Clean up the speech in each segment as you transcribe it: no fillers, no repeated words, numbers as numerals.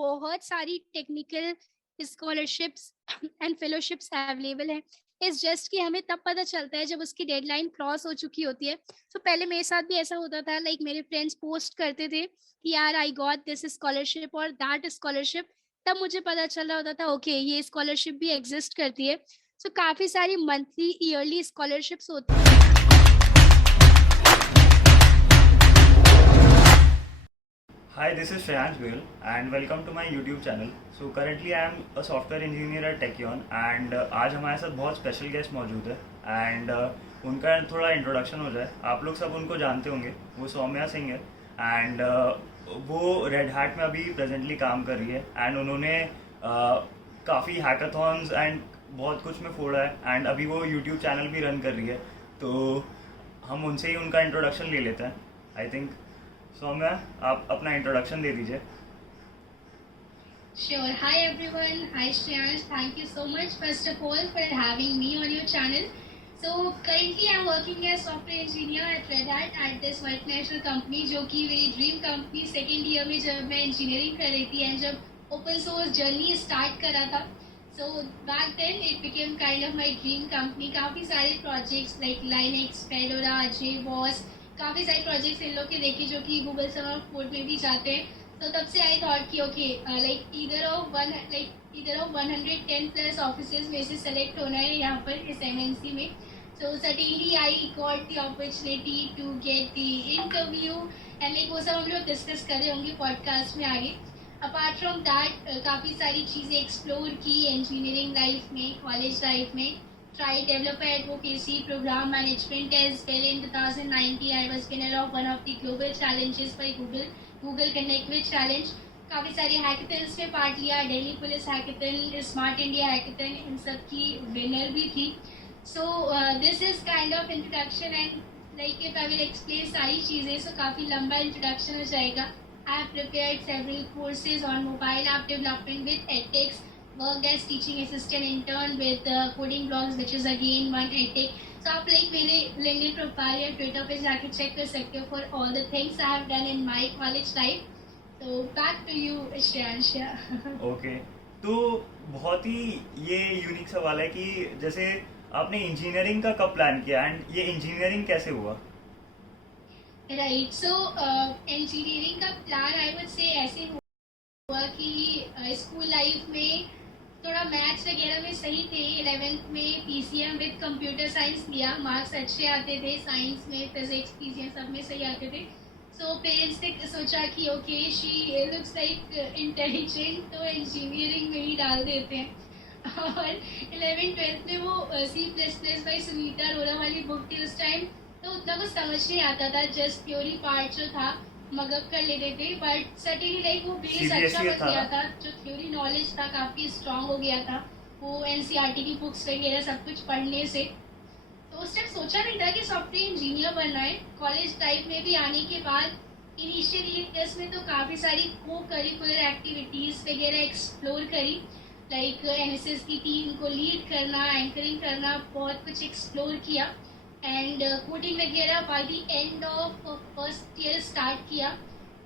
बहुत सारी technical scholarships and fellowships available हैं। इस जस्ट कि हमें तब पता चलता है जब उसकी डेडलाइन क्रॉस हो चुकी होती है। तो पहले मेरे साथ भी ऐसा होता था, लाइक मेरे फ्रेंड्स पोस्ट करते थे कि यार आई गॉट दिस स्कॉलरशिप और दैट स्कॉलरशिप। तब मुझे पता चल रहा होता था ओके ये स्कॉलरशिप भी एग्जिस्ट करती है। सो काफ़ी सारी मंथली ईयरली स्कॉलरशिप्स होती हैं। Hi, this is Shreyansh Goyal and welcome to my YouTube channel. So currently I am a software engineer at Techion and आज हमारे साथ बहुत स्पेशल गेस्ट मौजूद है एंड उनका थोड़ा इंट्रोडक्शन हो जाए। आप लोग सब उनको जानते होंगे, वो सौम्या सिंह है एंड वो रेड हैट में अभी प्रेजेंटली काम कर रही है एंड उन्होंने काफ़ी हैकाथॉन्स एंड बहुत कुछ में फोड़ा है एंड अभी वो यूट्यूब चैनल भी रन कर रही है। तो हम उनसे ही उनका इंट्रोडक्शन ले लेते हैं। आई थिंक सौम्या, आप अपना इंट्रोडक्शन दे दीजिए। Sure. Hi everyone. Hi Shreyansh. Thank you so much first of all for having me on your channel. So currently I'm working as software engineer at Red Hat at this multinational company जो कि मेरी dream company second year में जब मैं engineering कर रही थी and जब ओपन सोर्स जर्नी स्टार्ट करा था। So back then it became kind of my dream company. काफ़ी सारे projects like Linux, Fedora, JBoss, काफ़ी सारे प्रोजेक्ट्स इन लोग के देखे जो कि गूगल सर्वर कोड में भी जाते हैं। तो तब से आई थॉट कि okay like either of 110 plus offices में से सेलेक्ट होना है यहाँ पर इस MNC में। So certainly I got the opportunity to get the interview and like वो सब हम लोग डिस्कस कर रहे होंगे पॉडकास्ट में आगे। अपार्ट फ्रॉम दैट काफ़ी सारी चीज़ें एक्सप्लोर की इंजीनियरिंग लाइफ में, कॉलेज लाइफ में। Try developer advocacy, program management as well. In 2019, I was winner of one of the global challenges by Google Connect with Challenge. काफ़ी सारे हैकेथन्स में पार्ट लिया, Delhi police hackathon, smart India hackathon, इन सब की winner भी थी। So this is kind of introduction and like if I will explain सारी चीज़ें सो काफ़ी लंबा इंट्रोडक्शन हो जाएगा। I have prepared several courses on mobile app development with edX, worked as teaching assistant intern with coding blogs which is again one edtech. So आप लाइक मेरे LinkedIn प्रोफाइल या ट्विटर पे जाके चेक कर सकते हो for all the things I have done in my college life. तो back to you Shreyansh. Okay, तो बहुत ही ये यूनिक सवाल है कि जैसे आपने इंजीनियरिंग का कब प्लान किया एंड ये इंजीनियरिंग कैसे हुआ? राइट, सो इंजीनियरिंग का प्लान आई वुड से ऐसे हुआ कि स्कूल लाइफ में थोड़ा मैथ्स वगैरह में सही थे। 11th में PCM विद कंप्यूटर साइंस लिया, मार्क्स अच्छे आते थे साइंस में, फिजिक्स, PCM सब में सही आते थे। सो पेरेंट्स ने सोचा कि okay she looks like intelligent तो इंजीनियरिंग में ही डाल देते हैं। और 11th-12th में वो C++ बाई सुनीता अरोड़ा वाली बुक थी उस टाइम, तो उतना कुछ समझ नहीं आता था, जस्ट थ्योरी पार्ट जो था मगअप कर लेते थे। बट सर्टेनली लाइक वो बेस अच्छा बन गया था, जो थ्योरी नॉलेज था काफ़ी स्ट्रांग हो गया था वो NCERT की बुक्स वगैरह सब कुछ पढ़ने से। तो उस टाइम सोचा नहीं था कि सॉफ्टवेयर इंजीनियर बनना है। कॉलेज लाइफ में भी आने के बाद इनिशियली टेस्ट में तो काफ़ी सारी को करिकुलर एक्टिविटीज़ वगैरह एक्सप्लोर करी, लाइक NSS की टीम को लीड करना, एंकरिंग करना, बहुत कुछ एक्सप्लोर किया एंड कोडिंग वगैरह by the end of first year start किया।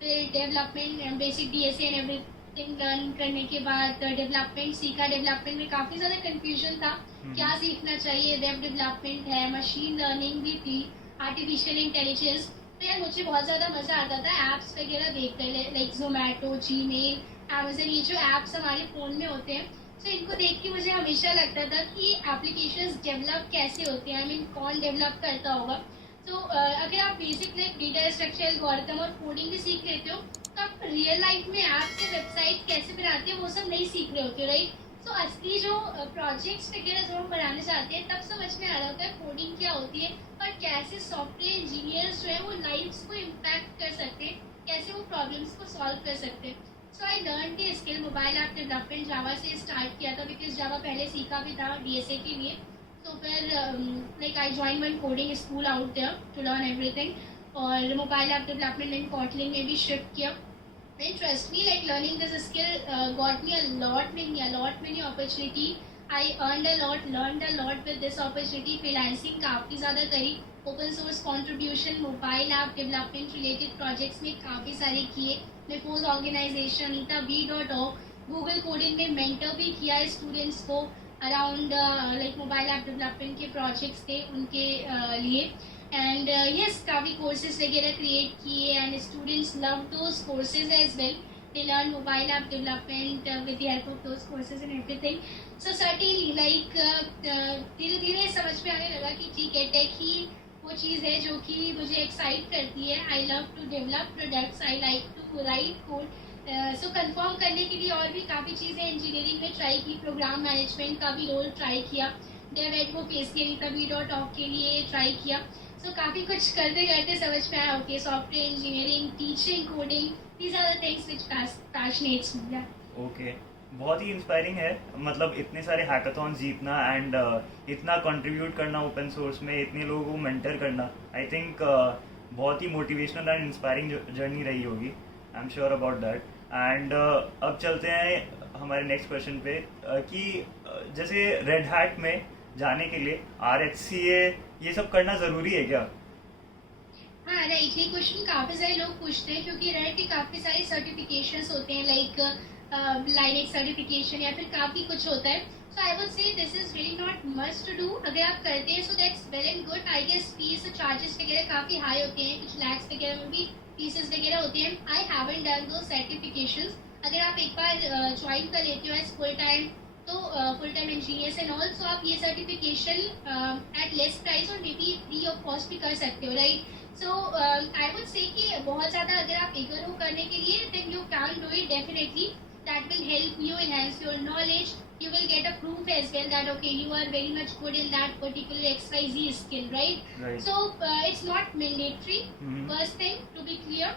फिर development and basic DSA and everything learn करने के बाद डेवलपमेंट सीखा। डेवलपमेंट में काफ़ी ज़्यादा कंफ्यूजन था, क्या सीखना चाहिए। वेब डेवलपमेंट है, मशीन लर्निंग भी थी, आर्टिफिशियल इंटेलिजेंस। तो यार मुझे बहुत ज़्यादा मज़ा आता था ऐप्स वगैरह देख कर, लाइक जोमेटो, Gmail, Amazon, ये जो ऐप्स हमारे फ़ोन में होते हैं। तो इनको देख के मुझे हमेशा लगता था कि एप्लीकेशंस डेवलप कैसे होते हैं, आई मीन कौन डेवलप करता होगा। तो अगर आप basic like data structure, algorithm और कोडिंग भी सीख लेते हो तो आप रियल लाइफ में ऐप्स या वेबसाइट कैसे बनाते हैं वो सब नहीं सीख रहे होते हो, राइट। तो असली जो प्रोजेक्ट्स वगैरह जो हम बनाने चाहते हैं तब समझ में आ रहा होता है कोडिंग क्या होती है और कैसे सॉफ्टवेयर इंजीनियर्स जो है वो लाइफ्स को इम्पैक्ट कर सकते हैं, कैसे वो प्रॉब्लम्स को सॉल्व कर सकते हैं। So I learn the skill mobile app development Java से स्टार्ट किया था, बिकॉज जावा पहले सीखा भी था DSA के लिए। तो फिर like I join one coding school out there to learn everything और mobile app development in Kotlin में भी शिफ्ट किया। And trust me, like learning this skill got me a lot many opportunity. I earned a lot, learned a lot with this opportunity. Freelancing काफ़ी ज़्यादा करी, open source contribution mobile app development related projects में काफ़ी सारे किए, Mipos organisation, Anita.B.org, Google coding में mentor भी किया है स्टूडेंट्स को around like mobile app development के प्रोजेक्ट्स थे उनके लिए. एंड यस, काफ़ी कोर्सेज वगैरह क्रिएट किए and students love those courses as well. They learn mobile app development with the help of those courses and everything. So certainly like धीरे धीरे समझ में आने लगा कि ठीक है, टेक ही वो चीज़ है जो कि मुझे एक्साइट करती है. I love to develop products, I like to write code. So confirm करने के लिए और भी काफ़ी चीज़ें इंजीनियरिंग में ट्राई की. प्रोग्राम मैनेजमेंट का भी रोल ट्राई किया, डेव एडवोकेट्स के लिए, Anita.B.org के लिए ट्राई किया. सो काफ़ी कुछ करते करते समझ में आया okay, software engineering, teaching, coding, these are the things which passionates me. Yeah. Okay, बहुत ही इंस्पायरिंग है. मतलब इतने सारे हैकाथॉन जीतना एंड इतना कंट्रीब्यूट करना ओपन सोर्स में, इतने लोगों को मेंटर करना, आई थिंक बहुत ही मोटिवेशनल एंड इंस्पायरिंग जर्नी रही होगी. I am sure about that. And अब चलते हैं हमारे नेक्स्ट क्वेश्चन पे कि जैसे रेड हैट में जाने के लिए RHCA ये सब करना ज़रूरी है क्या? हाँ राइट, ये क्वेश्चन काफ़ी सारे लोग पूछते हैं क्योंकि रेड के काफ़ी सारे सर्टिफिकेशंस होते हैं लाइक लाइनेक्स सर्टिफिकेशन या फिर काफ़ी कुछ होता है. So I would say this is really not must to do. अगर आप करते हैं so that's well and good. I guess fees charges वगैरह काफ़ी हाई होते हैं, कुछ लैक्स वगैरह में भी फीसेस वगैरह होते हैं. I haven't done two certifications. अगर आप एक बार ज्वाइन कर लेते हो एज फुल टाइम तो full time engineers and all, so आप ये सर्टिफिकेशन एट लेस प्राइस और maybe free of cost भी कर सकते हो right. So I would say कि बहुत ज़्यादा अगर आप eager हो करने के लिए then you can do it definitely. That will help you enhance your knowledge. You will get a proof as well that okay, you are very much good in that particular XYZ skill, right? Right. So it's not mandatory. First thing to be clear.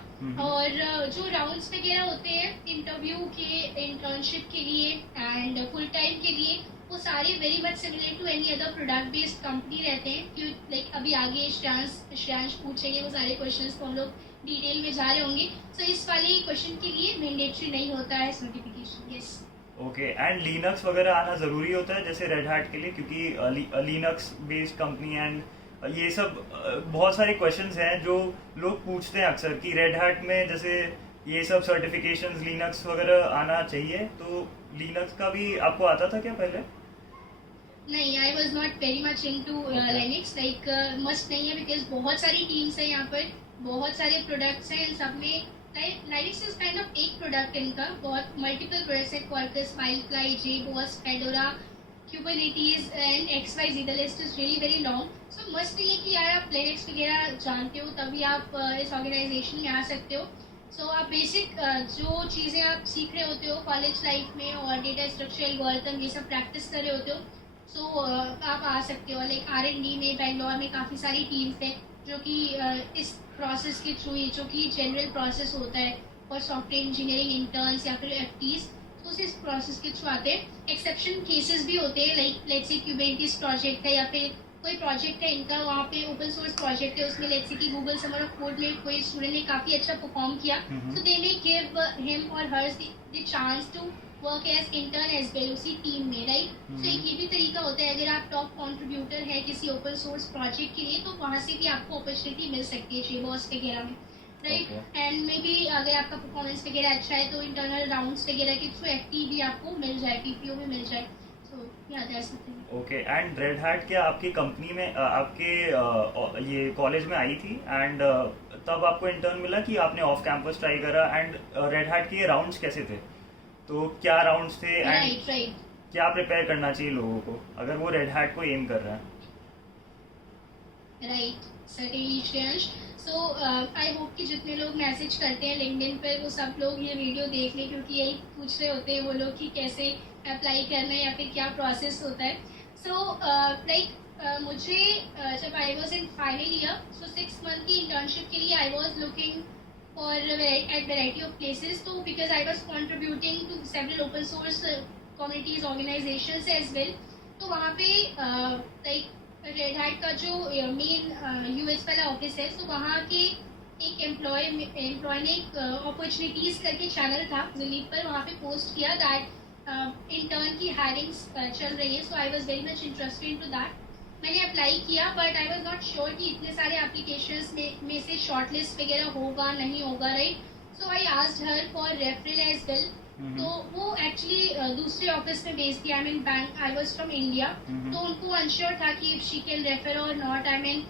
और जो rounds वगैरह होते हैं interview के, internship के लिए and full time के लिए, वो सारे very much similar to any other product based company रहते हैं. क्यों लाइक अभी आगे श्रेयांश पूछेंगे वो सारे क्वेश्चंस को हम लोग डिटेल में जा रहे होंगे. सो इस वाले क्वेश्चन के लिए मैंडेटरी नहीं होता है certification. Yes. Okay, and Linux वगैरह आना ज़रूरी होता है जैसे रेड हैट के लिए, क्योंकि लिनक्स बेस्ड कंपनी एंड ये सब बहुत सारे क्वेश्चंस हैं जो लोग पूछते हैं अक्सर कि रेड हैट में जैसे ये सब सर्टिफिकेशंस लिनक्स वगैरह आना चाहिए. तो लिनक्स का भी आपको आता था क्या पहले? नहीं, I was not very much into Linux. Like must नहीं है बिकॉज बहुत सारी टीम्स हैं यहाँ पर, बहुत सारे प्रोडक्ट्स हैं, इन सब में Linux इज काइंड ऑफ एक प्रोडक्ट इनका, बहुत मल्टीपल प्रोडक्ट्स है. Quarkus, Firefly, JBoss, Fedora, Kubernetes and XYZ. The list is really very long. So must नहीं है कि यार आप Linux वगैरह जानते हो तभी आप इस ऑर्गेनाइजेशन में आ सकते हो. सो आप बेसिक जो चीज़ें आप सीख रहे होते हो कॉलेज लाइफ में और डेटा स्ट्रक्चर, एल्गोरिथम, ये सब प्रैक्टिस कर रहे होते हो, सो आप आ सकते हो. लाइक R&D में बेंगलोर में काफ़ी सारी टीम्स हैं जो कि इस प्रोसेस के थ्रू ही, जो कि जनरल प्रोसेस होता है और सॉफ्टवेयर इंजीनियरिंग इंटर्न्स या फिर FTs, तो इस प्रोसेस के थ्रू आते हैं. एक्सेप्शन केसेस भी होते हैं like let's say Kubernetes project है या फिर कोई प्रोजेक्ट है इनका, वहाँ पे ओपन सोर्स प्रोजेक्ट है, उसमें लेट्स से कि गूगल समर ऑफ कोड में कोई स्टूडेंट ने काफ़ी अच्छा परफॉर्म किया, so they may give him or hers the chance to work as intern as well उसी टीम में राइट. सो एक ये भी तरीका होता है अगर आप टॉप कॉन्ट्रीब्यूटर है किसी ओपन सोर्स प्रोजेक्ट के लिए तो वहाँ से भी आपको अपॉर्चुनिटी मिल सकती है JBoss वगैरह में राइट. एंड मे बी अगर आपका परफॉर्मेंस वगैरह अच्छा है तो इंटरनल राउंड्स वगैरह के थ्रू FT भी आपको मिल जाए, PPO भी मिल जाए. सो या that's the thing. Okay, and red hat क्या आपकी कंपनी में आपके ये कॉलेज में आई थी एंड तब आपको इंटर्न मिला कि आपने ऑफ कैंपस ट्राई करा? एंड रेड हैट के राउंड्स कैसे थे, तो क्या राउंड्स थे एंड क्या प्रिपेयर करना चाहिए लोगों को अगर वो रेड हैट को एम कर रहा है? Right, certainly Shreyansh. So I hope कि जितने लोग मैसेज करते हैं लिंक्डइन पर वो सब लोग ये वीडियो देख लें क्योंकि यही पूछ रहे होते हैं वो लोग कि कैसे अप्लाई करना है या फिर क्या प्रोसेस होता है. सो लाइक मुझे जब I was in final year, so 6 month की इंटर्नशिप के लिए I was looking for at variety of places. So because I was contributing to several open source communities, organizations as well, तो वहाँ पे like red hat का जो main US वाला office है, तो वहाँ के एक एम्प्लॉय ने एक अपॉर्चुनिटीज़ करके चैनल था दिलीप पर, वहाँ पे पोस्ट किया दैट इंटर्न की हायरिंग्स चल रही है. So I was very much interested in to that. मैंने अप्लाई किया but I was not sure कि इतने सारे एप्लीकेशंस में से शॉर्टलिस्ट वगैरह होगा नहीं होगा right. So I asked her for referral as well. तो वो एक्चुअली दूसरे ऑफिस में बेस्ड थी, I mean bank, I was from India. तो उनको अनश्योर था कि if she can refer or not, I mean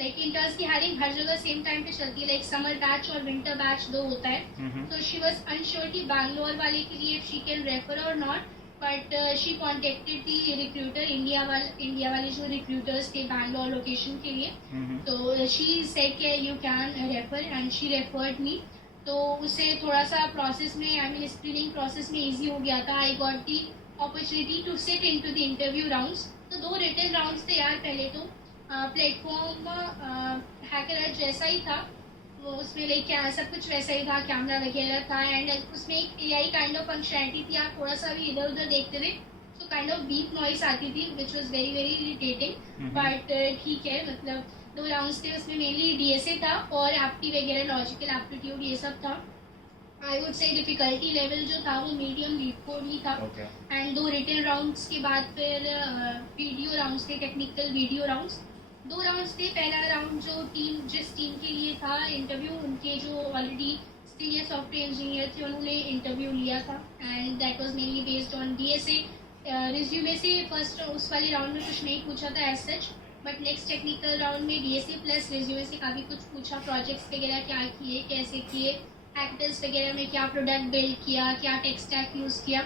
like interns की हायरिंग हर जगह सेम टाइम पे चलती है, लाइक समर बैच और विंटर बैच दो होता है। तो शी वाज अनश्योर कि बैंगलोर वाले के लिए if she can refer or not, but she contacted the recruiter, India वाले जो रिक्रूटर्स थे बैंगलोर लोकेशन के लिए। तो शी सेड कि you can refer and she referred me. तो उससे थोड़ा सा प्रोसेस में, आई मीन स्क्रीनिंग प्रोसेस में इजी हो गया था। I got the opportunity to sit into the interview rounds. तो 2 रिटन राउंड्स थे यार। पहले तो प्लेटफॉर्म हैकर जैसा ही था, वो उसमें लाइक क्या सब कुछ वैसा ही था, कैमरा वगैरह था, एंड उसमें एक एआई काइंड ऑफ फंक्शनैलिटी थी। आप थोड़ा सा भी इधर उधर देखते थे तो काइंड ऑफ बीप नॉइस आती थी which was very very irritating. But ठीक है, मतलब 2 राउंड्स थे, उसमें मेनली डीएसए था और एप्टी वगैरह, लॉजिकल एप्टीट्यूड ये सब था। आई वुड से डिफिकल्टी लेवल जो था वो मीडियम लीड कोड ही था। एंड 2 रिटन राउंड्स के बाद फिर वीडियो राउंड्स थे, टेक्निकल वीडियो राउंड्स। 2 राउंड्स थे। पहला राउंड जो जिस टीम के लिए था इंटरव्यू, उनके जो ऑलरेडी सीनियर सॉफ्टवेयर इंजीनियर थे उन्होंने इंटरव्यू लिया था, and that was mainly based on DSA. Resume से फर्स्ट उस वाले राउंड में कुछ नहीं पूछा था as such, but next technical round में डीएसए प्लस रिज्यूमे से काफ़ी कुछ पूछा। प्रोजेक्ट्स वगैरह क्या किए, कैसे किए, हैकेथॉन्स वगैरह में क्या प्रोडक्ट बिल्ड किया, क्या टेक स्टैक यूज़ किया,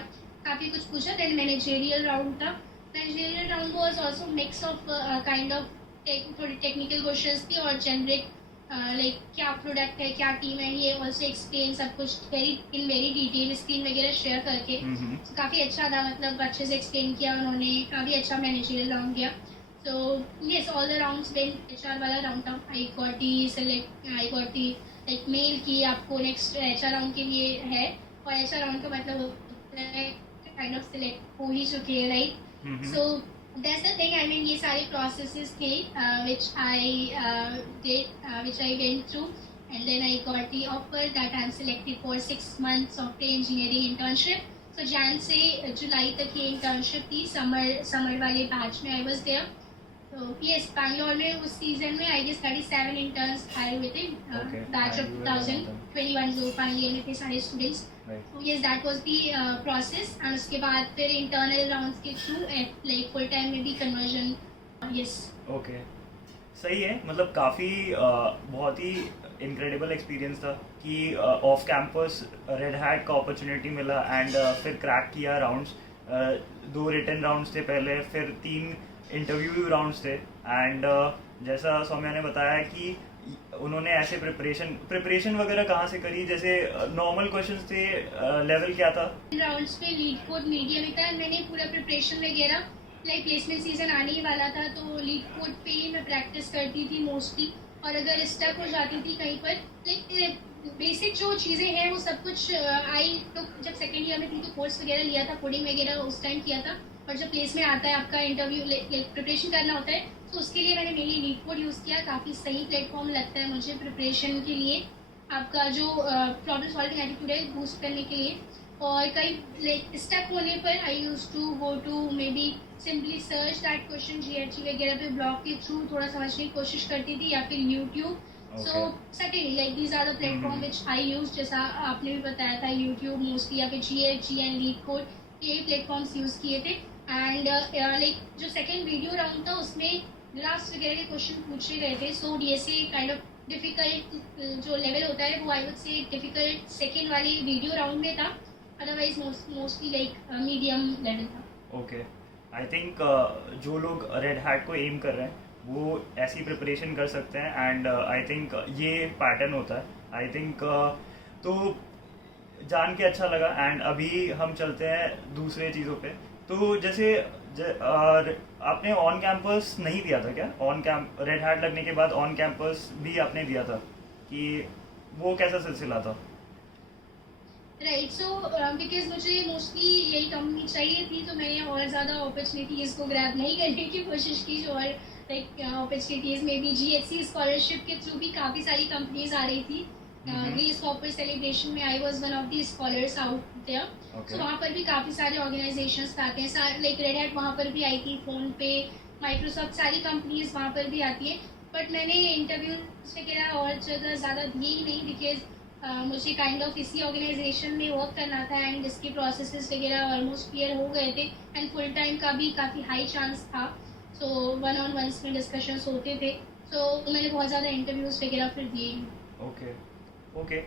काफ़ी कुछ पूछा। देन मैनेजरियल राउंड था। Managerial round was also mix of kind of थोड़ी टेक्निकल क्वेश्चंस थी और जेनरिक लाइक क्या प्रोडक्ट है, क्या टीम है, ये ऑल्सो एक्सप्लेन सब कुछ वेरी डिटेल स्क्रीन वगैरह शेयर करके। तो काफ़ी अच्छा था, मतलब अच्छे से एक्सप्लेन किया उन्होंने, काफ़ी अच्छा मैनेजरियल राउंड किया। So yes, all the rounds went HR वाला round था। I got the like mail कि आपको next HR round के लिए है, और HR round का मतलब kind of select हो ही चुके हैं, right? So that's the thing, I mean ये सारे processes थे which I did, which I went through, and then I got the offer that I'm selected for 6 months software engineering internship. So Jan से जुलाई तक ये internship थी, summer वाले batch में I was there. So yes, Bangalore में उस season में I guess 37 interns higher हुए थे, बैच ऑफ 2021 जो फाइनल ईयर में थे सारे स्टूडेंट्स। तो yes, that was the process, and उसके बाद फिर इंटरनल राउंड्स के थ्रू लाइक फुल टाइम में भी कन्वर्जन। यस, ओके, सही है। मतलब काफ़ी बहुत ही इनक्रेडिबल एक्सपीरियंस था कि ऑफ कैंपस रेड हैट का अपॉर्चुनिटी मिला, एंड फिर क्रैक किया राउंड्स। 2 रिटन राउंड्स थे पहले, फिर 3 इंटरव्यू राउंड्स थे, एंड जैसा सौम्या ने बताया कि उन्होंने ऐसे प्रिपरेशन वगैरह कहाँ से करी, जैसे नॉर्मल क्वेश्चंस थे, लेवल क्या था? राउंड्स पे लीड कोड मीडियम था, मैंने पूरा प्रिपरेशन वगैरह लाइक प्लेसमेंट सीजन आने ही वाला था तो लीड कोड पे ही मैं प्रैक्टिस करती थी मोस्टली, और अगर स्टक हो जाती थी कहीं पर लाइक बेसिक जो चीज़ें हैं वो सब कुछ आई तो जब सेकेंड ईयर में थी तो कोर्स वगैरह लिया था, कोडिंग वगैरह उस टाइम किया था। और जब प्लेस में आता है आपका इंटरव्यू प्रिपरेशन करना होता है, तो उसके लिए मैंने मेनली लीड कोड यूज़ किया। काफ़ी सही प्लेटफॉर्म लगता है मुझे प्रिपरेशन के लिए, आपका जो प्रॉब्लम सॉल्विंग एटीट्यूड है बूस्ट करने के लिए। और कई लाइक स्टक होने पर I use to go to maybe simply search that question GHG वगैरह पे ब्लॉग के थ्रू थोड़ा समझने की कोशिश करती थी, या फिर YouTube. So certainly like these are the platform which I use, जैसा आपने भी बताया था यूट्यूब मोस्टली, या फिर जीएचजी एंड लीड कोड, ये प्लेटफॉर्म्स यूज़ किए थे। एंड लाइक जो सेकेंड वीडियो राउंड था उसमें ग्राफ्स वगैरह के क्वेश्चन पूछे गए थे। So DSA kind of difficult जो लेवल होता है वो I would say difficult second वाली वीडियो राउंड में था, otherwise mostly like medium level था। ओके, आई थिंक जो लोग रेड हैट को एम कर रहे हैं वो ऐसी प्रिपरेशन कर सकते हैं, एंड आई थिंक ये पैटर्न होता है। आई थिंक तो जान के अच्छा लगा, एंड अभी हम चलते हैं दूसरे चीज़ों पे। तो जैसे आपने ऑन कैंपस नहीं दिया था क्या? ऑन कैंप रेड हैट लगने के बाद ऑन कैंपस भी आपने दिया था, कि वो कैसा सिलसिला था? राइट, सो बिकॉज मुझे मोस्टली यही कंपनी चाहिए थी, तो मैंने और ज़्यादा अपॉर्चुनिटीज़ को ग्रैब नहीं करने की कोशिश की। जो और लाइक अपॉर्चुनिटीज़ में भी जीएचसी स्कॉलरशिप के थ्रू भी काफ़ी सारी कंपनीज आ रही थी। ग्रेस हॉपर सेलिब्रेशन में I was one of the scholars out there. So वहाँ पर भी काफ़ी सारे ऑर्गेनाइजेशंस आते हैं, लाइक रेड हैट वहाँ पर भी आई थी, फ़ोन पे, माइक्रोसॉफ्ट, सारी कंपनीज वहाँ पर भी आती है। बट मैंने इंटरव्यूज वगैरह और जगह ज़्यादा दिए ही नहीं, बिकॉज मुझे काइंड ऑफ इसी ऑर्गेनाइजेशन में वर्क करना था एंड इसके प्रोसेसेस वगैरह ऑलमोस्ट क्लियर हो गए थे एंड फुल टाइम का भी काफ़ी हाई चांस था. सो वन ऑन वंस में डिस्कशंस होते थे. सो मैंने बहुत ज़्यादा इंटरव्यूज़ वगैरह फिर दिए. Okay okay.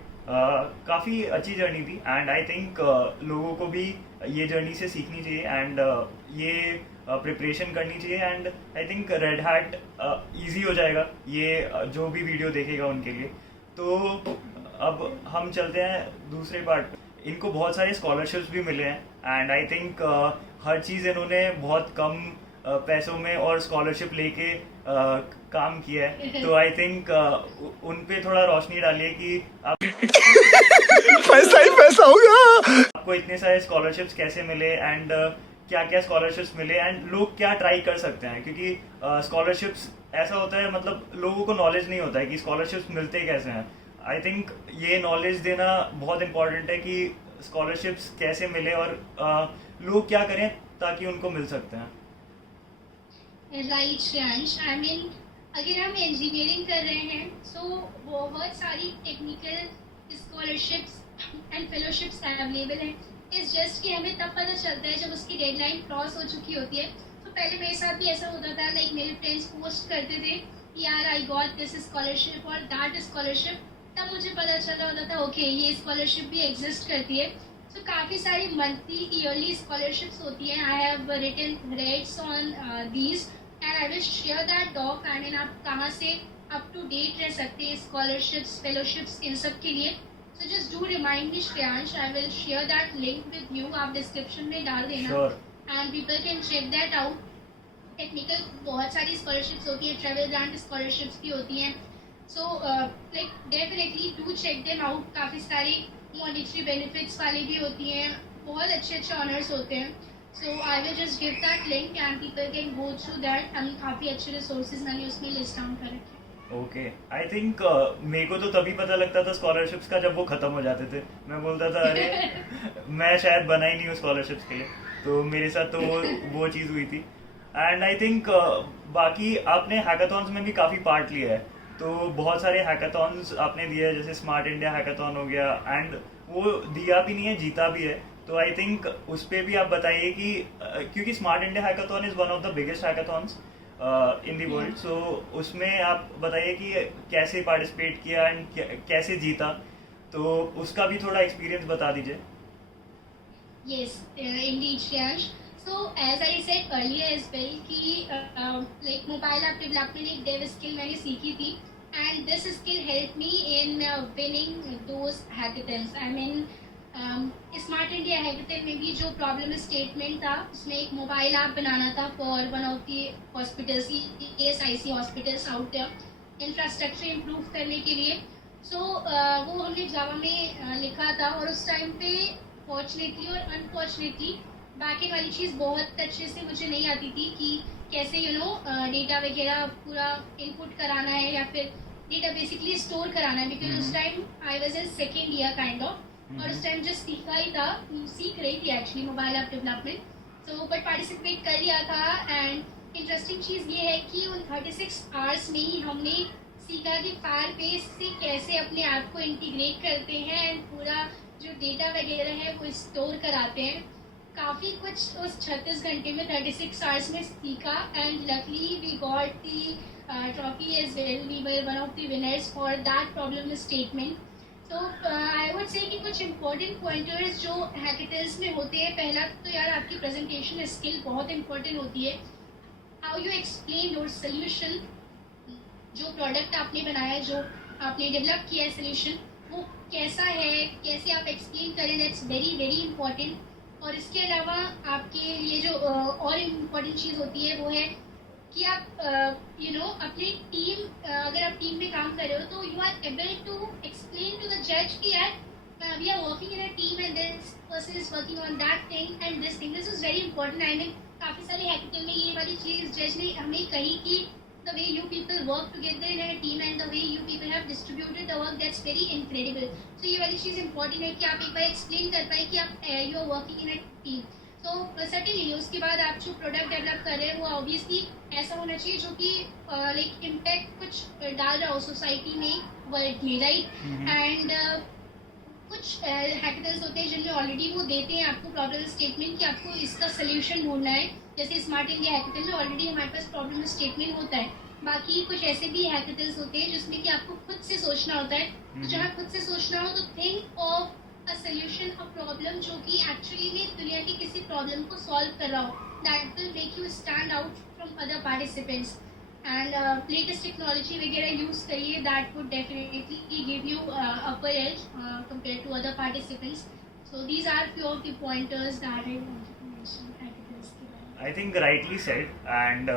काफ़ी अच्छी जर्नी थी एंड आई थिंक लोगों को भी ये जर्नी से सीखनी चाहिए एंड ये प्रिपरेशन करनी चाहिए and I think red hat easy हो जाएगा ये जो भी वीडियो देखेगा उनके लिए. तो अब हम चलते हैं दूसरे पार्ट पे. इनको बहुत सारे स्कॉलरशिप्स भी मिले हैं एंड आई थिंक हर चीज़ इन्होंने बहुत कम पैसों में और स्कॉलरशिप लेके काम किया है. तो आई थिंक उन पे थोड़ा रोशनी डालिए कि आप पैसा ही पैसा होगा. आपको इतने सारे स्कॉलरशिप्स कैसे मिले एंड क्या क्या स्कॉलरशिप्स मिले एंड लोग क्या ट्राई कर सकते हैं, क्योंकि स्कॉलरशिप्स ऐसा होता है मतलब लोगों को नॉलेज नहीं होता है कि स्कॉलरशिप्स मिलते कैसे हैं. आई थिंक ये नॉलेज देना बहुत इम्पोर्टेंट है कि स्कॉलरशिप्स कैसे मिले और लोग क्या करें ताकि उनको मिल सकते हैं. राइट श्रेयांश. आई मीन अगर हम इंजीनियरिंग कर रहे हैं सो बहुत सारी technical scholarships and fellowships available हैं. इस जस्ट कि हमें तब पता चलता है जब उसकी डेडलाइन क्रॉस हो चुकी होती है. तो पहले मेरे साथ भी ऐसा होता था, लाइक मेरे फ्रेंड्स पोस्ट करते थे यार आई गॉट दिस स्कॉलरशिप और दैट स्कॉलरशिप. तब मुझे पता चल रहा होता था ओके ये स्कॉलरशिप भी एग्जिस्ट करती है. सो काफ़ी सारी मंथली ईयरली स्कॉलरशिप्स होती हैं. I have written rates on these and I will share that doc. I mean आप कहाँ से अप टू डेट रह सकते हैं स्कॉलरशिप्स फेलोशिप्स इन सब के लिए. So just do remind me Shreyansh. I will share that link with you. आप डिस्क्रिप्शन में डाल देना and people can check that out. Technical बहुत सारी स्कॉलरशिप्स होती हैं, ट्रैवल ग्रांट स्कॉलरशिप्स भी होती हैं. So like definitely do check them out. काफ़ी सारी मॉनिटरी बेनिफिट्स वाली भी होती हैं, बहुत अच्छे अच्छे ऑनर्स होते हैं. So I will just give that link and people can go through that. हम काफ़ी अच्छे रिसोर्सेज मैंने उसमें लिस्ट डाउन कर रखे. ओके. आई थिंक मेरे को तो तभी पता लगता था स्कॉलरशिप्स का जब वो ख़त्म हो जाते थे. मैं बोलता था अरे मैं शायद बना ही नहीं हूँ स्कॉलरशिप्स के लिए. तो मेरे साथ तो वो चीज़ हुई थी. एंड आई थिंक बाकी आपने हैकाथॉन्स में भी काफ़ी पार्ट लिया है. तो बहुत सारे हैकाथॉन्स आपने दिए हैं, जैसे स्मार्ट इंडिया हैकाथॉन हो गया एंड वो दिया भी नहीं है जीता भी है. तो आई थिंक उस पर भी आप बताइए कि क्योंकि smart India hackathon is one of the biggest hackathons in the world. So उसमें आप बताइए कि कैसे पार्टिसिपेट किया एंड कैसे जीता. तो उसका भी थोड़ा एक्सपीरियंस बता दीजिए. Yes, indeed, Shreyansh. So as I said earlier as well कि like mobile app development एक dev skill मैंने सीखी थी and this skill helped me in winning those hackathons. I mean smart India hackathon में भी जो प्रॉब्लम स्टेटमेंट था उसमें एक मोबाइल ऐप बनाना था for one of the hospitals, ESIC hospitals out there, infrastructure improve करने के लिए. सो वो हमने जावा में लिखा था और उस टाइम पे फॉर्चुनेटली और अनफॉर्चुनेटली बैकएंड वाली चीज़ बहुत अच्छे से मुझे नहीं आती थी कि कैसे डेटा वगैरह पूरा इनपुट कराना है या फिर डेटा बेसिकली स्टोर कराना है. बिकॉज उस time I was in second year kind of और उस टाइम जो सीखा ही था, सीख रही थी एक्चुअली मोबाइल ऐप डेवलपमेंट. तो बट पार्टिसिपेट कर लिया था एंड इंटरेस्टिंग चीज़ ये है कि उन 36 आवर्स में ही हमने सीखा कि फायरबेस से कैसे अपने ऐप को इंटीग्रेट करते हैं एंड पूरा जो डेटा वगैरह है वो स्टोर कराते हैं. काफ़ी कुछ उस 36 घंटे में 36 आवर्स में सीखा and luckily we got the trophy as well. We were one of the winners for that problem statement. तो आई वुड से कि कुछ इंपॉर्टेंट पॉइंटर्स जो हैकेथन्स में होते हैं, पहला तो यार आपकी प्रेजेंटेशन स्किल बहुत इंपॉर्टेंट होती है. How you explain your solution, जो प्रोडक्ट आपने बनाया, जो आपने डेवलप किया है सोल्यूशन, वो कैसा है, कैसे आप एक्सप्लेन करें, दैट्स वेरी वेरी इंपॉर्टेंट. और इसके अलावा आपके लिए जो और इम्पॉर्टेंट चीज़ होती है वो है कि आप अपनी टीम, अगर आप टीम में काम कर रहे हो तो you are able to explain to the जज कि यार we are working in a team and this person is working on that thing and this thing. This is very important. I mean काफ़ी सारे हैकेथन में ये वाली चीज़ जज ने हमें कही कि the way you people work together in a team and the way you people have distributed the work, that's very incredible. So ये वाली चीज़ important है कि आप एक बार explain कर पाए कि आप you are working in a team. तो certainly उसके बाद आप जो प्रोडक्ट डेवलप कर रहे हैं वो ऑब्वियसली ऐसा होना चाहिए जो कि लाइक इम्पैक्ट कुछ डाल रहा हो सोसाइटी में, वर्ल्ड में, राइट. एंड कुछ हैकेथॉन्स होते हैं जिनमें ऑलरेडी वो देते हैं आपको प्रॉब्लम स्टेटमेंट कि आपको इसका सोल्यूशन ढूंढना है। जैसे स्मार्ट इंडिया हैकेथॉन में ऑलरेडी हमारे पास प्रॉब्लम स्टेटमेंट होता है। बाकी कुछ ऐसे भी हैकेथॉन्स होते हैं जिसमें कि आपको खुद से सोचना होता है। तो जहाँ खुद से सोचना हो तो think of a solution of problem जो कि एक्चुअली में दुनिया की किसी प्रॉब्लम को सॉल्व कर रहा हो, that will make you stand out from other participants. And latest technology वगैरह यूज़ करिए, that would definitely give you upper edge compare to other participants. So these are few of the pointers that I wanted to mention hackathons के बारे में। I think rightly said and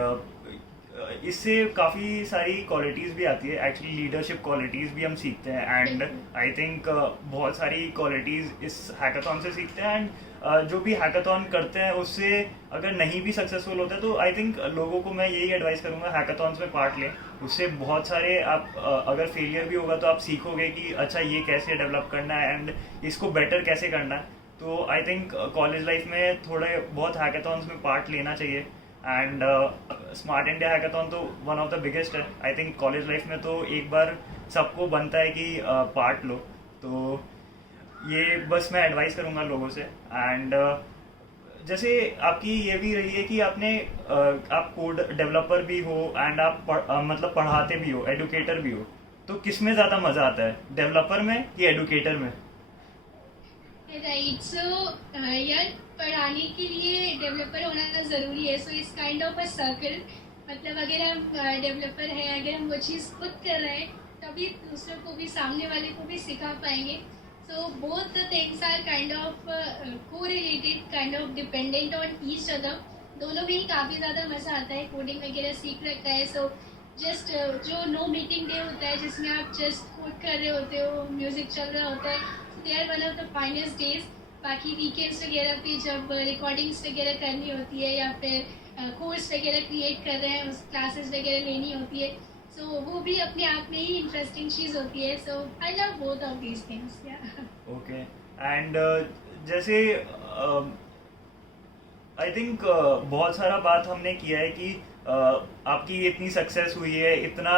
इससे काफ़ी सारी qualities भी आती है, एक्चुअली लीडरशिप क्वालिटीज़ भी हम सीखते हैं एंड आई थिंक बहुत सारी क्वालिटीज़ इस हैकाथॉन से सीखते हैं। एंड जो भी हैकाथॉन करते हैं उससे अगर नहीं भी सक्सेसफुल होते तो आई थिंक लोगों को मैं यही एडवाइस करूँगा हैकाथॉन्स में पार्ट लें। उससे बहुत सारे आप अगर फेलियर भी होगा तो आप सीखोगे कि अच्छा ये कैसे डेवलप करना है एंड इसको बेटर कैसे करना है। तो आई थिंक कॉलेज लाइफ में थोड़े बहुत हैकाथॉन्स में पार्ट लेना चाहिए एंड स्मार्ट इंडिया हैकाथॉन तो वन ऑफ द बिगेस्ट है। आई थिंक कॉलेज लाइफ में तो एक बार सबको बनता है कि पार्ट लो। तो ये बस मैं एडवाइस करूँगा लोगों से। एंड जैसे आपकी ये भी रही है कि आपने आप कोड डेवलपर भी हो एंड आप मतलब पढ़ाते भी हो, एडुकेटर भी हो, तो किस में ज़्यादा मज़ा आता है, डेवलपर में या एडुकेटर में? राइट, सो यार पढ़ाने के लिए डेवलपर होना ज़रूरी है। सो इस काइंड ऑफ अ सर्कल, मतलब अगर हम डेवलपर हैं, अगर हम वो चीज़ खुद कर रहे हैं तभी दूसरों को भी, सामने वाले को भी सिखा पाएंगे। So both the things are kind of correlated, kind of dependent on each other. दोनों में ही काफ़ी ज़्यादा मज़ा आता है, कोडिंग वगैरह सीख रखा है। सो जस्ट जो नो मीटिंग डे होता है जिसमें आप जस्ट कोड कर रहे होते हो, म्यूज़िक चल रहा होता है, they are one of the finest days. बाकी वीकेंड्स वगैरह पे जब रिकॉर्डिंग्स वगैरह करनी होती है या फिर कोर्स वगैरह क्रिएट कर रहे हैं, उस क्लासेस वगैरह लेनी होती है, सो वो भी अपने आप में ही इंटरेस्टिंग चीज़ होती है। So I love both of these things. Okay and जैसे आई थिंक बहुत सारा बात हमने किया है कि आपकी इतनी सक्सेस हुई है, इतना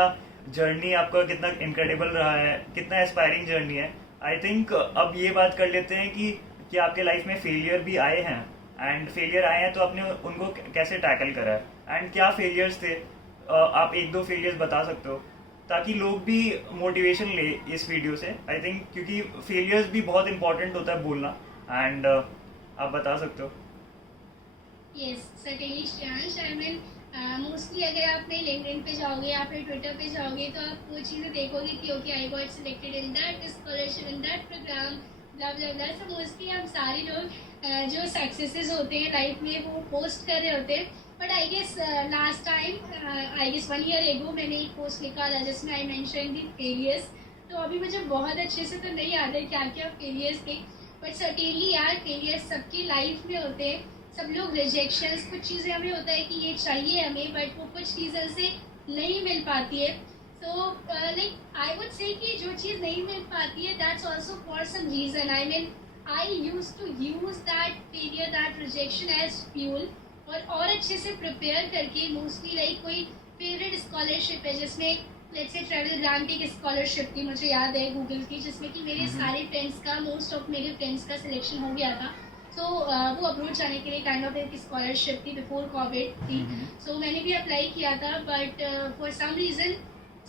जर्नी आपका कितना इनक्रेडिबल रहा है, कितना एस्पायरिंग जर्नी है। आई थिंक अब ये बात कर लेते हैं कि आपके लाइफ में फेलियर भी आए हैं एंड फेलियर आए हैं तो आपने उनको कैसे टैकल करा है एंड क्या फेलियर्स थे। आप एक दो फेलियर्स बता सकते हो ताकि लोग भी मोटिवेशन ले इस वीडियो से। आई थिंक क्योंकि फेलियर्स भी बहुत इंपॉर्टेंट होता है बोलना एंड आप बता सकते हो। Yes certainly Shreyansh, I mean mostly अगर आप अपने लिंक्डइन पे जाओगे या फिर ट्विटर पे जाओगे तो आप वो चीज़ें देखोगे कि okay I got selected in that scholarship, in that program, blah blah blah. So mostly हम सारे लोग जो सक्सेसेस होते हैं लाइफ में वो पोस्ट कर रहे होते हैं। But I guess last time, I guess 1 year एगो मैंने एक पोस्ट लिखा था जिसमें आई मेंशन दी फेलियर्स। तो अभी मुझे बहुत अच्छे से तो नहीं याद है क्या क्या फेलियर्स थे, बट सर्टेनली यार फेलियर्स सबकी लाइफ में होते हैं। सब लोग रिजेक्शंस, कुछ चीज़ें हमें होता है कि ये चाहिए हमें बट वो कुछ रीज़न से नहीं मिल पाती है। So like I would say कि जो चीज़ नहीं मिल पाती है that's also for some reason. I mean I use to use that failure, that rejection as fuel और अच्छे से प्रिपेयर करके मोस्टली लाइक कोई फेवरेट स्कॉलरशिप है जिसमें लेट्स से ट्रैवल ग्रांट की स्कॉलरशिप थी, मुझे याद है गूगल की, जिसमें कि मेरे सारे फ्रेंड्स का, मोस्ट ऑफ मेरे फ्रेंड्स का सिलेक्शन हो गया था। सो वो अब्रोड जाने के लिए काइंड ऑफ एक स्कॉलरशिप थी, बिफोर कोविड थी। सो मैंने भी अप्लाई किया था but for some reason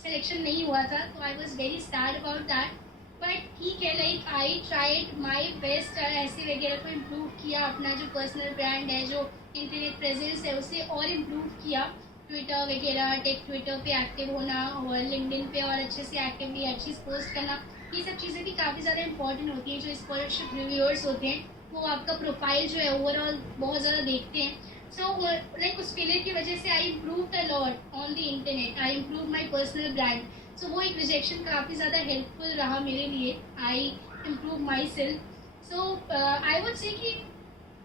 selection नहीं हुआ था। तो I was very sad about that. But ठीक है, like I tried my best, ऐसे वगैरह को इम्प्रूव किया, अपना जो पर्सनल ब्रांड है, जो इंटरनेट प्रेजेंस है उसे और इम्प्रूव किया। ट्विटर वगैरह, टेक ट्विटर पे एक्टिव होना और लिंक्डइन पे और अच्छे से एक्टिवली हर चीज़ पोस्ट करना, ये सब चीज़ें भी काफ़ी ज़्यादा इंपॉर्टेंट होती हैं। जो स्कॉलरशिप रिव्यूअर्स होते हैं वो आपका प्रोफाइल जो है ओवरऑल बहुत ज़्यादा देखते हैं। सो लाइक उस फेलियर की वजह से I improve the lot on the internet, I improve my personal brand. So वो एक रिजेक्शन काफ़ी ज़्यादा हेल्पफुल रहा मेरे लिए, I improve myself. So I would say कि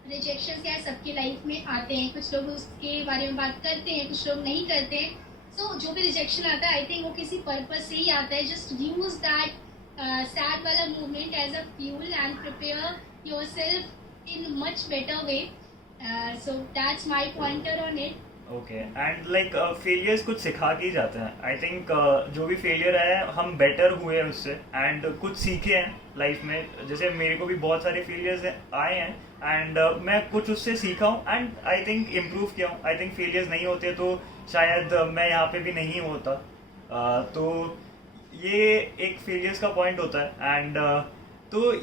रिजेक्शन यार सबकी लाइफ में आते हैं, कुछ लोग उसके बारे में बात करते हैं, कुछ लोग नहीं करते हैं। सो जो भी रिजेक्शन आता है आई थिंक वो किसी पर्पज से ही आता है। जस्ट यूज दैट सैड वाला movement as a fuel and prepare yourself in much better way. So that's my pointer on it. Okay, and like failures कुछ सिखा के ही जाते हैं। I think जो भी फेलियर है हम बेटर हुए उससे एंड कुछ सीखे हैं लाइफ में, जैसे मेरे को भी बहुत सारे फेलियर्स आए हैं एंड मैं कुछ उससे सीखा हूँ एंड आई थिंक इम्प्रूव किया हूँ. आई थिंक फेलियर्स नहीं होते तो शायद मैं यहाँ पे भी नहीं होता. तो ये एक फेलियर्स का पॉइंट होता है एंड तो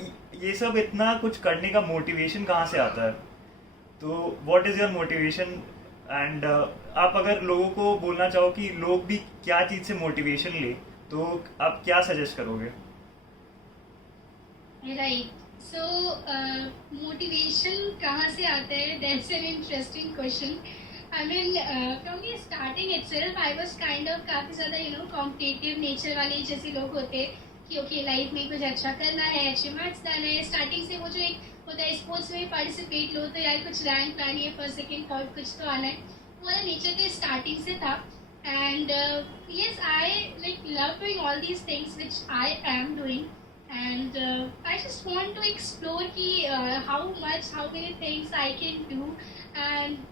ये सब इतना कुछ करने का मोटिवेशन कहाँ से आता है? तो what is your motivation? And आप अगर लोगों को बोलना चाहो कि लोग भी क्या चीज़ से मोटिवेशन ले, तो आप क्या सजेस्ट करोगे? राइट. सो मोटिवेशन कहाँ से आता है? That's an interesting question. I mean, from the starting itself, I was kind of काफ़ी ज़्यादा कॉम्पिटिटिव नेचर वाले जैसे लोग होते हैं कि ओके लाइफ में कुछ अच्छा करना है, अच्छे मार्क्स लाना है. स्टार्टिंग से वो जो एक होता है स्पोर्ट्स में पार्टिसिपेट लो तो यार कुछ रैंक लानी है, फर्स्ट सेकंड थर्ड कुछ तो आना है. वो वाला नेचर तो स्टार्टिंग से था. And yes, I like love doing all these things which I am doing. And I just want to explore कि how many things I can do. And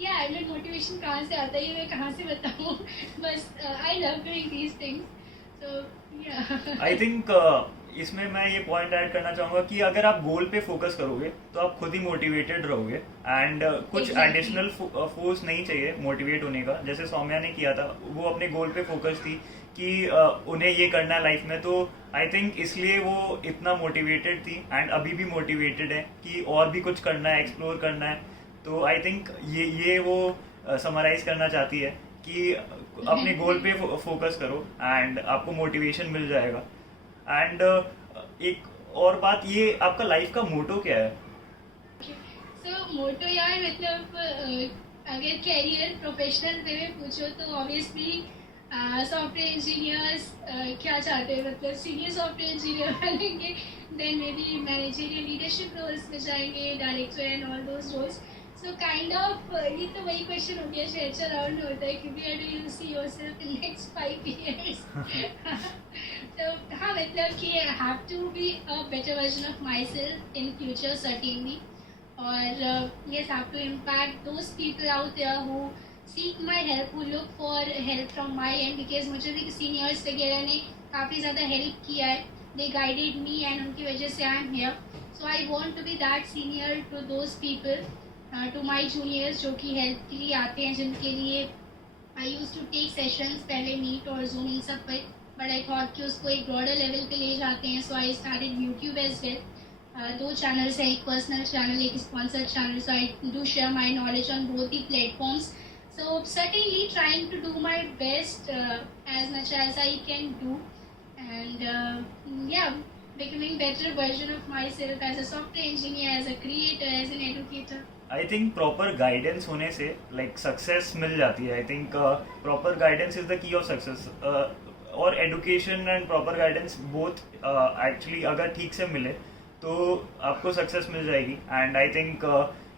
yeah, I mean motivation कहाँ से आता है मैं कहाँ से बताऊँ. बस I love doing these things. So yeah. I think इसमें मैं ये पॉइंट ऐड करना चाहूँगा कि अगर आप गोल पे फोकस करोगे तो आप खुद ही मोटिवेटेड रहोगे एंड कुछ Exactly. एडिशनल फोर्स नहीं चाहिए मोटिवेट होने का. जैसे सौम्या ने किया था, वो अपने गोल पे फोकस थी कि उन्हें ये करना है लाइफ में, तो आई थिंक इसलिए वो इतना मोटिवेटेड थी एंड अभी भी मोटिवेटेड है कि और भी कुछ करना है, एक्सप्लोर करना है. तो आई थिंक ये वो समराइज करना चाहती है कि अपने गोल पे फोकस करो एंड आपको मोटिवेशन मिल जाएगा. एंड एक और बात, ये आपका लाइफ का मोटो क्या है? सो मोटो यार मतलब अगर कैरियर प्रोफेशनल वे में पूछो तो ऑब्वियसली सॉफ्टवेयर इंजीनियर्स क्या चाहते हैं, मतलब सीनियर सॉफ्टवेयर इंजीनियर बनेंगे, then maybe managerial leadership roles में जाएंगे, director and all those roles. So kind of ये तो वही क्वेश्चन हो गया शायद अराउंड होता है कि where do you see yourself in next 5 years. तो हाँ मतलब कि I have to be a better version of myself in future certainly. और yes, have to impact those people out there who seek my help, who look for help from my end, because मुझे भी seniors वगैरह ने काफ़ी ज़्यादा help किया है. they guided me and उनकी वजह से I am here. So I want to be that senior to those people, to my juniors जो कि हेल्प के लिए आते हैं, जिनके लिए I used to take sessions पहले मीट और जूम इन सब पर, बट आई थॉट कि उसको एक ब्रॉडर लेवल पे ले जाते हैं. So I started YouTube as well. 2 channels हैं, एक पर्सनल चैनल, एक sponsored channel. So I do share my knowledge on both the platforms. So certainly trying to do my best as much as I can do, and yeah, becoming better version of myself as a software engineer, as a creator, as an educator. I think proper guidance होने से like success मिल जाती है. I think proper guidance is the key of success. और education and proper guidance both actually अगर ठीक से मिले तो आपको सक्सेस मिल जाएगी. एंड आई थिंक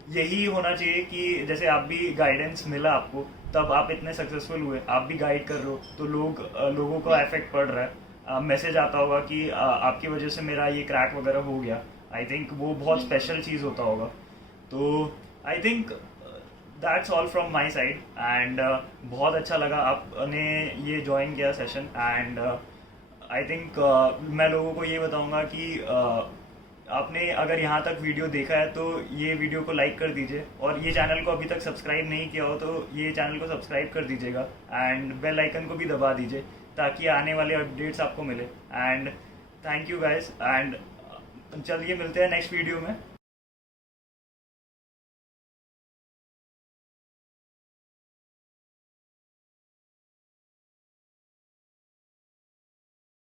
यही होना चाहिए कि जैसे आप भी गाइडेंस मिला आपको, तब आप इतने सक्सेसफुल हुए, आप भी गाइड कर रहे हो तो लोगों को इफेक्ट पड़ रहा है. मैसेज आता होगा कि आपकी वजह से मेरा ये क्रैक वगैरह हो गया. आई थिंक वो बहुत स्पेशल चीज़ होता होगा. तो I think that's all from my side. And बहुत अच्छा लगा आपने ये ज्वाइन किया सेशन. एंड आई थिंक मैं लोगों को ये बताऊंगा कि आपने अगर यहाँ तक वीडियो देखा है तो ये वीडियो को लाइक कर दीजिए, और ये चैनल को अभी तक सब्सक्राइब नहीं किया हो तो ये चैनल को सब्सक्राइब कर दीजिएगा, एंड बेल आइकन को भी दबा दीजिए ताकि आने वाले अपडेट्स आपको मिले. And thank you guys. And चलिए मिलते हैं नेक्स्ट वीडियो में.